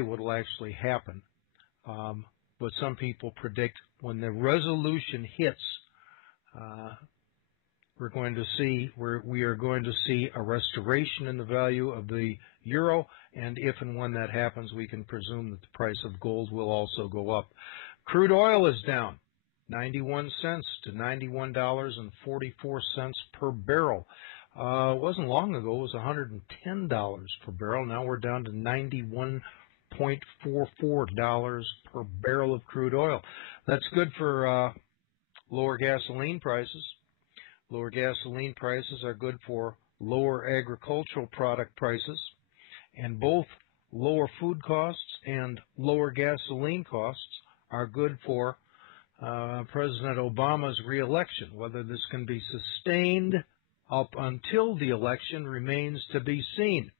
what will actually happen. But some people predict when the resolution hits, we are going to see a restoration in the value of the euro, and if and when that happens, we can presume that the price of gold will also go up. Crude oil is down 91 cents to $91.44 per barrel. It wasn't long ago, it was $110 per barrel. Now we're down to $91.44 per barrel of crude oil. That's good for lower gasoline prices. Lower gasoline prices are good for lower agricultural product prices, and both lower food costs and lower gasoline costs are good for President Obama's reelection. Whether this can be sustained up until the election remains to be seen.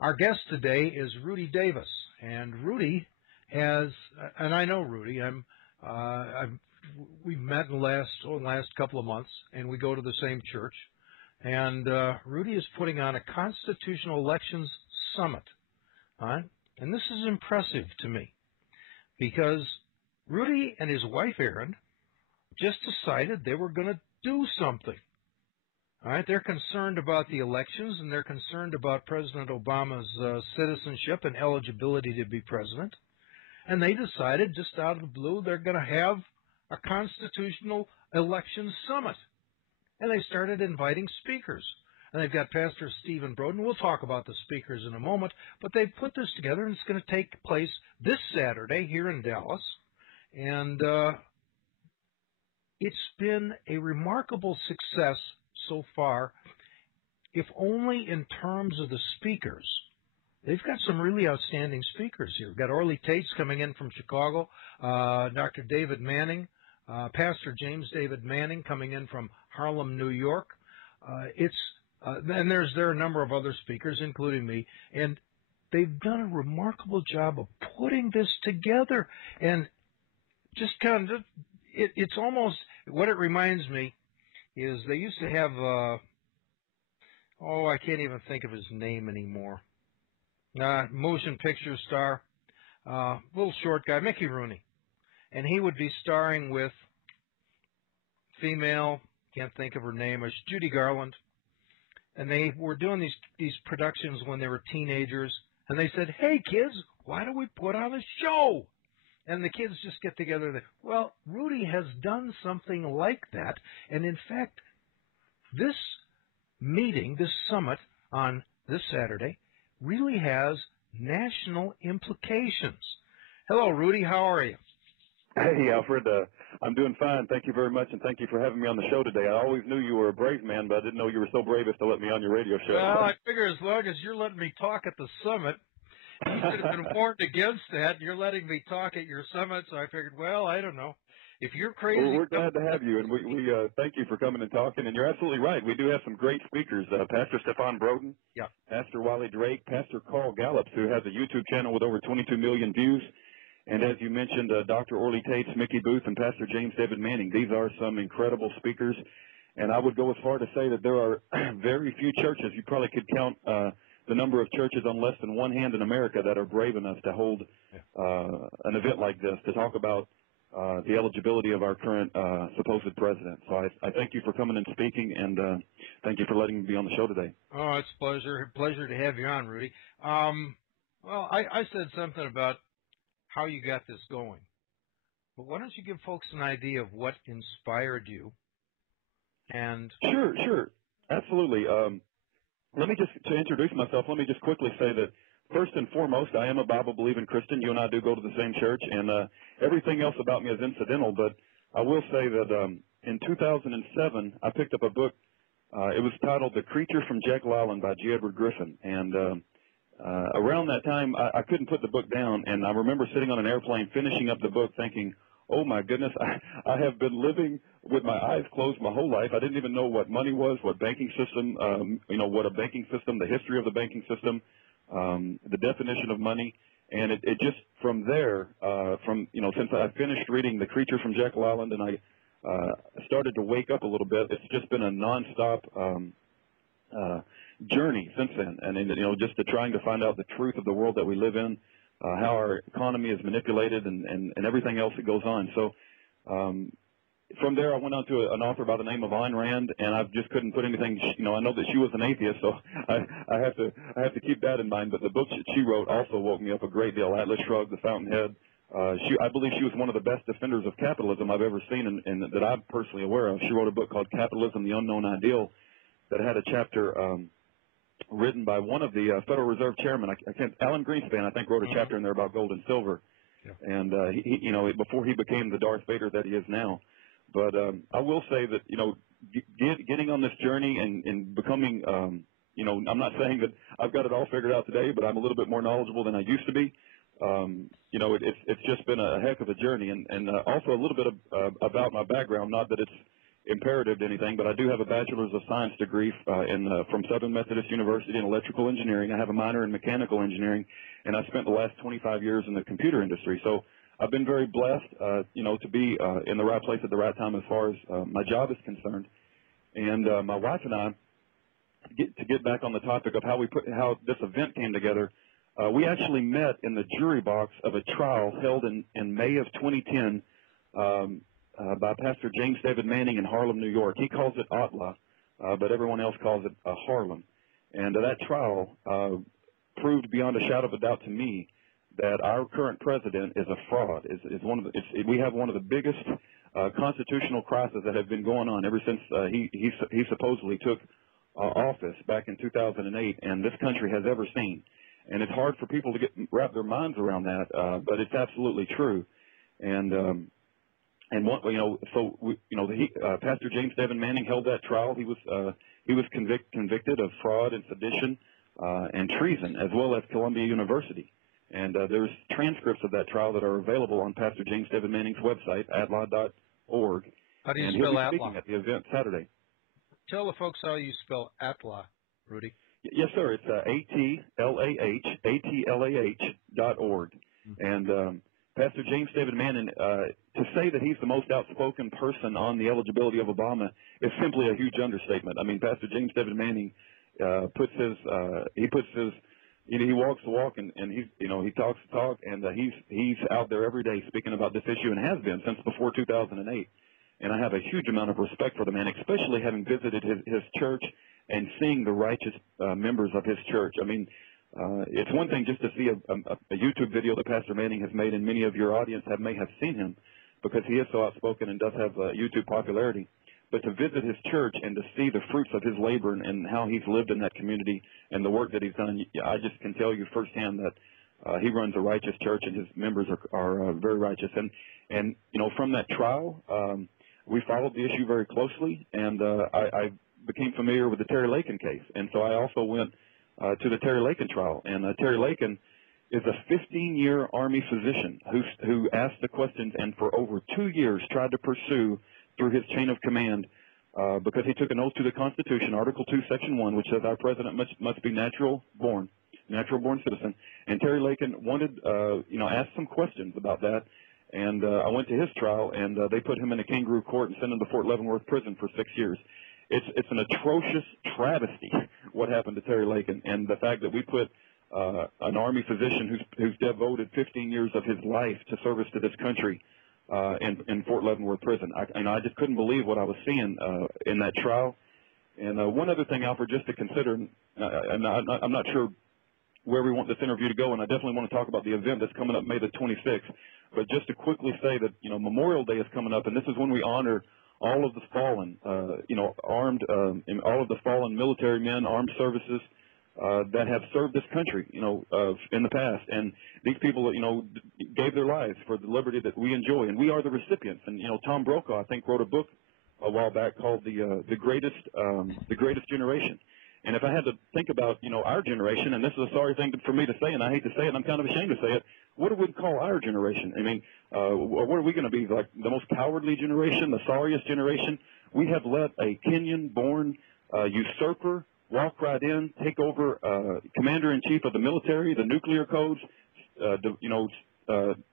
Our guest today is Rudy Davis, and Rudy has, and I know Rudy, we've met in the last couple of months, and we go to the same church. And Rudy is putting on a constitutional elections summit. All right? And this is impressive to me because Rudy and his wife, Erin, just decided they were going to do something. All right? They're concerned about the elections, and they're concerned about President Obama's citizenship and eligibility to be president. And they decided, just out of the blue, they're going to have a constitutional election summit. And they started inviting speakers. And they've got Pastor Stephen Broden. We'll talk about the speakers in a moment. But they've put this together, and it's going to take place this Saturday here in Dallas. And it's been a remarkable success so far, if only in terms of the speakers. They've got some really outstanding speakers here. We've got Orly Tates coming in from Chicago, Dr. David Manning, Pastor James David Manning coming in from Harlem, New York. And there are a number of other speakers, including me, and they've done a remarkable job of putting this together. And just kind of, it's almost, what it reminds me is they used to have, I can't even think of his name anymore. Motion picture star, little short guy, Mickey Rooney. And he would be starring with female, can't think of her name, it's Judy Garland. And they were doing these productions when they were teenagers. And they said, hey, kids, why don't we put on a show? And the kids just get together. Well, Rudy has done something like that. And in fact, this meeting, this summit on this Saturday, really has national implications. Hello, Rudy. How are you? Hey, Alfred. I'm doing fine. Thank you very much, and thank you for having me on the show today. I always knew you were a brave man, but I didn't know you were so brave as to let me on your radio show. Well, I figure as long as you're letting me talk at the summit, you should have been warned against that. You're letting me talk at your summit, so I figured, well, I don't know. If you're crazy... Well, we're glad to have you, and we thank you for coming and talking. And you're absolutely right. We do have some great speakers. Pastor Stephen Broden, yeah. Pastor Wiley Drake, Pastor Carl Gallups, who has a YouTube channel with over 22 million views. And as you mentioned, Dr. Orly Tates, Mickey Booth, and Pastor James David Manning. These are some incredible speakers. And I would go as far to say that there are very few churches. You probably could count the number of churches on less than one hand in America that are brave enough to hold an event like this, to talk about the eligibility of our current supposed president. So I thank you for coming and speaking, and thank you for letting me be on the show today. Oh, it's a pleasure. Pleasure to have you on, Rudy. Well, I said something about how you got this going. But why don't you give folks an idea of what inspired you? And Sure. Absolutely. Let me just, to introduce myself, let me just quickly say that first and foremost, I am a Bible-believing Christian. You and I do go to the same church, and everything else about me is incidental. But I will say that in 2007, I picked up a book. It was titled The Creature from Jekyll Island by G. Edward Griffin. And around that time, I couldn't put the book down, and I remember sitting on an airplane finishing up the book thinking, oh, my goodness, I have been living with my eyes closed my whole life. I didn't even know what money was, what banking system, what a banking system, the history of the banking system, the definition of money. And it just, from there, since I finished reading The Creature from Jekyll Island and I started to wake up a little bit, it's just been a nonstop journey since then. And, just trying to find out the truth of the world that we live in, how our economy is manipulated, and everything else that goes on. So from there, I went on to an author by the name of Ayn Rand, and I just couldn't put anything. I know that she was an atheist, so I have to keep that in mind. But the books that she wrote also woke me up a great deal. Atlas Shrugged, The Fountainhead. I believe she was one of the best defenders of capitalism I've ever seen, and that I'm personally aware of. She wrote a book called Capitalism: The Unknown Ideal, that had a chapter written by one of the Federal Reserve chairmen. Alan Greenspan, I think, wrote a chapter in there about gold and silver, and he, before he became the Darth Vader that he is now. But I will say that getting on this journey and becoming, I'm not saying that I've got it all figured out today, but I'm a little bit more knowledgeable than I used to be. It's just been a heck of a journey, and also a little bit about my background. Not that it's imperative to anything, but I do have a bachelor's of science degree from Southern Methodist University in electrical engineering. I have a minor in mechanical engineering, and I spent the last 25 years in the computer industry. So I've been very blessed, to be in the right place at the right time as far as my job is concerned. And my wife and I, to get back on the topic of how this event came together, we actually met in the jury box of a trial held in May of 2010 by Pastor James David Manning in Harlem, New York. He calls it Atla, but everyone else calls it Harlem. And that trial proved beyond a shadow of a doubt to me that our current president is a fraud. We have one of the biggest constitutional crises that have been going on ever since he supposedly took office back in 2008, and this country has ever seen. And it's hard for people to wrap their minds around that, but it's absolutely true. Pastor James David Manning held that trial. He was convicted of fraud and sedition and treason, as well as Columbia University. And there's transcripts of that trial that are available on Pastor James David Manning's website, atla.org. How do you and spell he'll be Atla? speaking at the event Saturday. Tell the folks how you spell Atla, Rudy. Yes, sir. It's ATLAH.org. And Pastor James David Manning, to say that he's the most outspoken person on the eligibility of Obama is simply a huge understatement. I mean, Pastor James David Manning he walks the walk, and he talks the talk, and he's out there every day speaking about this issue, and has been since before 2008. And I have a huge amount of respect for the man, especially having visited his church and seeing the righteous members of his church. I mean, it's one thing just to see a YouTube video that Pastor Manning has made, and many of your audience may have seen him because he is so outspoken and does have YouTube popularity. But to visit his church and to see the fruits of his labor and how he's lived in that community and the work that he's done, I just can tell you firsthand that he runs a righteous church and his members are very righteous. And from that trial, we followed the issue very closely, and I became familiar with the Terry Lakin case. And so I also went to the Terry Lakin trial. And Terry Lakin is a 15-year Army physician who asked the questions and for over 2 years tried to pursue through his chain of command because he took an oath to the Constitution, Article 2, Section 1, which says our president must be natural-born citizen. And Terry Lakin wanted, asked some questions about that. And I went to his trial, and they put him in a kangaroo court and sent him to Fort Leavenworth prison for 6 years. It's an atrocious travesty what happened to Terry Lakin, and the fact that we put an Army physician who's devoted 15 years of his life to service to this country in Fort Leavenworth prison. I just couldn't believe what I was seeing in that trial. And one other thing, Alfred, just to consider, and I'm not sure where we want this interview to go, and I definitely want to talk about the event that's coming up May the 26th. But just to quickly say that, Memorial Day is coming up, and this is when we honor all of the fallen, armed, all of the fallen military men, armed services that have served this country, in the past. And these people, gave their lives for the liberty that we enjoy, and we are the recipients. And, Tom Brokaw, I think, wrote a book a while back called The Greatest Generation. And if I had to think about, our generation, and this is a sorry thing for me to say, and I hate to say it, and I'm kind of ashamed to say it, what do we call our generation? I mean, what are we going to be, like the most cowardly generation, the sorriest generation? We have let a Kenyan-born usurper walk right in, take over commander-in-chief of the military, the nuclear codes,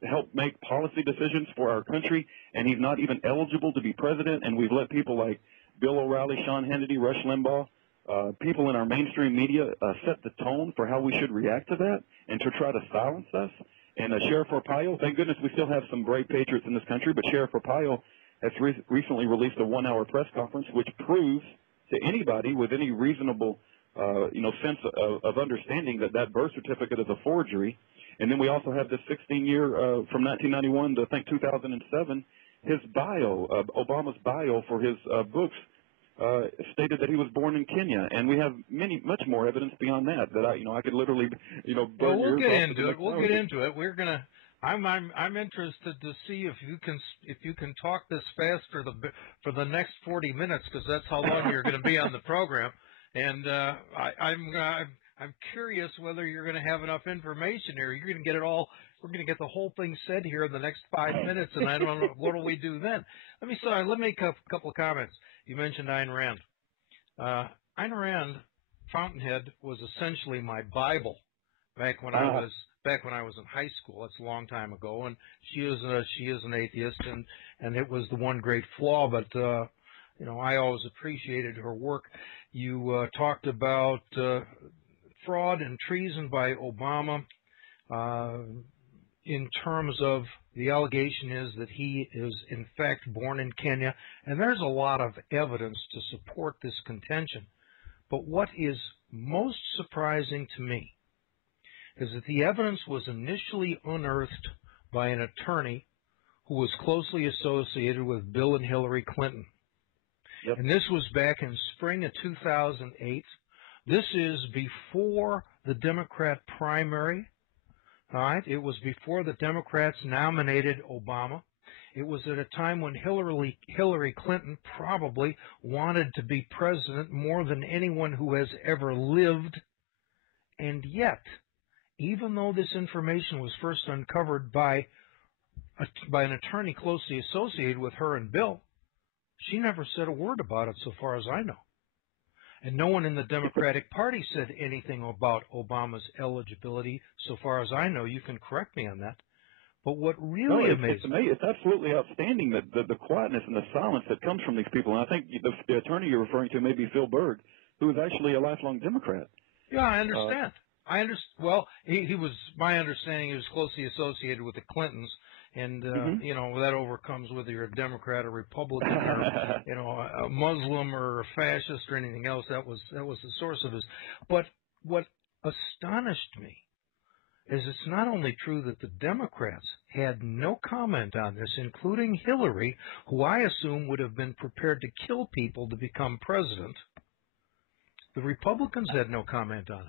help make policy decisions for our country, and he's not even eligible to be president, and we've let people like Bill O'Reilly, Sean Hannity, Rush Limbaugh, people in our mainstream media set the tone for how we should react to that and to try to silence us. And Sheriff Arpaio, thank goodness we still have some brave patriots in this country, but Sheriff Arpaio has recently released a 1-hour press conference which proves to anybody with any reasonable sense of understanding that that birth certificate is a forgery. And then we also have this 16-year from 1991 to I think 2007, his bio, Obama's bio for his books stated that he was born in Kenya, and we have much more evidence beyond that I could literally burn well, we'll yours get off into it. We'll get into it. We're gonna. I'm interested to see if you can talk this fast for the next 40 minutes, because that's how long you're going to be on the program. And I'm curious whether you're going to have enough information here. You're going to get it all. We're going to get the whole thing said here in the next 5 minutes, and I don't know what do we do then. Let me make a couple of comments. You mentioned Ayn Rand. Ayn Rand, Fountainhead, was essentially my Bible back when I was in high school. That's a long time ago, and she is an atheist, and it was the one great flaw. But I always appreciated her work. You talked about fraud and treason by Obama. In terms of the allegation is that he is in fact born in Kenya, and there's a lot of evidence to support this contention. But what is most surprising to me is that the evidence was initially unearthed by an attorney who was closely associated with Bill and Hillary Clinton. Yep. And this was back in spring of 2008. This is before the Democrat primary. All right, it was before the Democrats nominated Obama. It was at a time when Hillary Clinton probably wanted to be president more than anyone who has ever lived. And yet, even though this information was first uncovered by an attorney closely associated with her and Bill, she never said a word about it so far as I know. And no one in the Democratic Party said anything about Obama's eligibility, so far as I know. You can correct me on that. But what really amazes me, it's absolutely outstanding that the quietness and the silence that comes from these people. And I think the attorney you're referring to may be Phil Berg, who is actually a lifelong Democrat. Yeah, I understand. Well, he was. My understanding, he was closely associated with the Clintons. And, that overcomes whether you're a Democrat or Republican or, a Muslim or a fascist or anything else. That was the source of his. But what astonished me is it's not only true that the Democrats had no comment on this, including Hillary, who I assume would have been prepared to kill people to become president. The Republicans had no comment on it.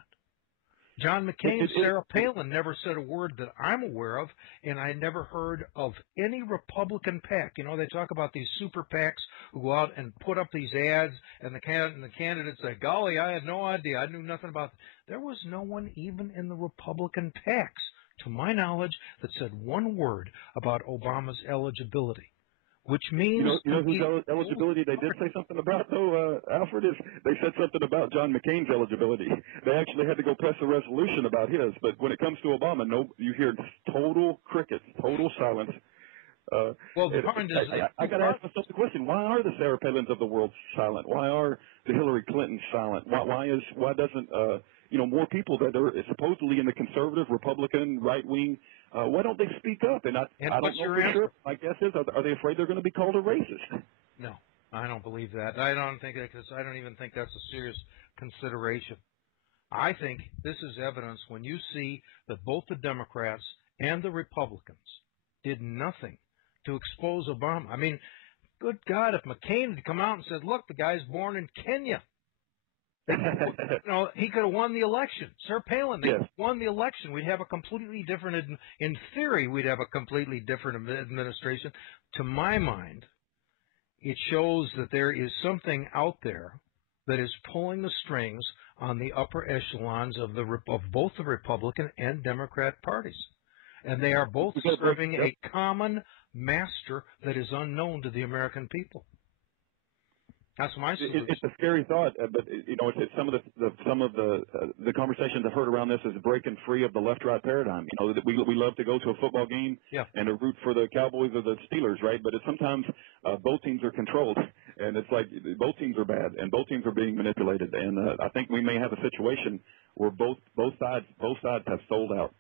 John McCain and Sarah Palin never said a word that I'm aware of, and I never heard of any Republican PAC. They talk about these super PACs who go out and put up these ads, and the candidates say, golly, I had no idea. I knew nothing about it. There was no one even in the Republican PACs, to my knowledge, that said one word about Obama's eligibility. Which means whose eligibility they did say something about, though, Alfred, is they said something about John McCain's eligibility. They actually had to go pass a resolution about his. But when it comes to Obama, you hear total crickets, total silence. Well, the point is, I got to ask myself the question: why are the Sarah Palins of the world silent? Why are the Hillary Clintons silent? Why doesn't more people that are supposedly in the conservative, Republican, right wing? Why don't they speak up? And I don't know for sure. My guess is, are they afraid they're going to be called a racist? No, I don't believe that. I don't think that, because I don't even think that's a serious consideration. I think this is evidence when you see that both the Democrats and the Republicans did nothing to expose Obama. I mean, good God, if McCain had come out and said, look, the guy's born in Kenya, he could have won the election. Sarah Palin, they won the election. We'd have a completely different, in theory, we'd have a completely different administration. To my mind, it shows that there is something out there that is pulling the strings on the upper echelons of both the Republican and Democrat parties. And they are both serving a common master that is unknown to the American people. That's my solution. It's a scary thought, but it's some of the conversations I've heard around this is breaking free of the left-right paradigm. That we love to go to a football game and to root for the Cowboys or the Steelers, right? But sometimes both teams are controlled, And it's like both teams are bad, and both teams are being manipulated. And I think we may have a situation where both sides have sold out.